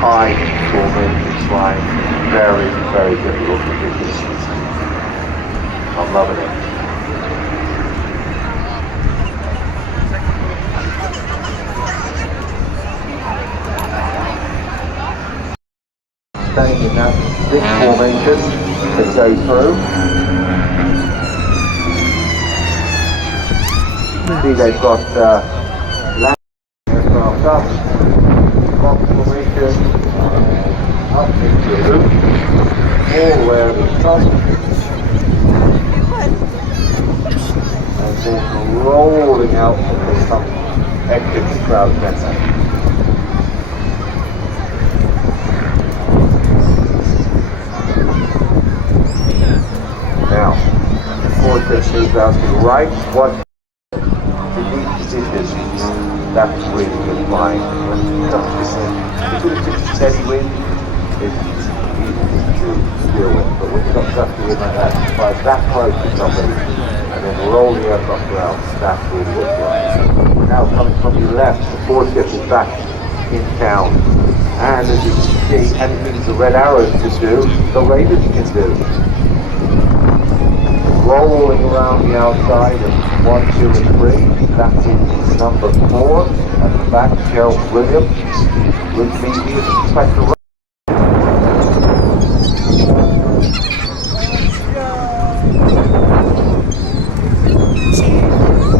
High formation flying, very, very difficult conditions. I'm loving it. Staying in that thick formation to go through. See, they've got land aircraft up, box formation, up into the loop, all the way over the top, and then rolling out until some exit the crowd center. Now, of course, this moves out to the right. What in these positions, that's really good flying. When it comes to just steady wind, it's easy to deal with. But when you've got gusty wind like that, you fly that close to somebody and then roll the aircraft around, that's really good flying. Now coming from your left, the foreship is back in town. And as you can see, anything the Red Arrows can do, the Raiders can do. Rolling around the outside of 1, 2, and 3. That is number 4 at the back, Gerald Williams, with me, Inspector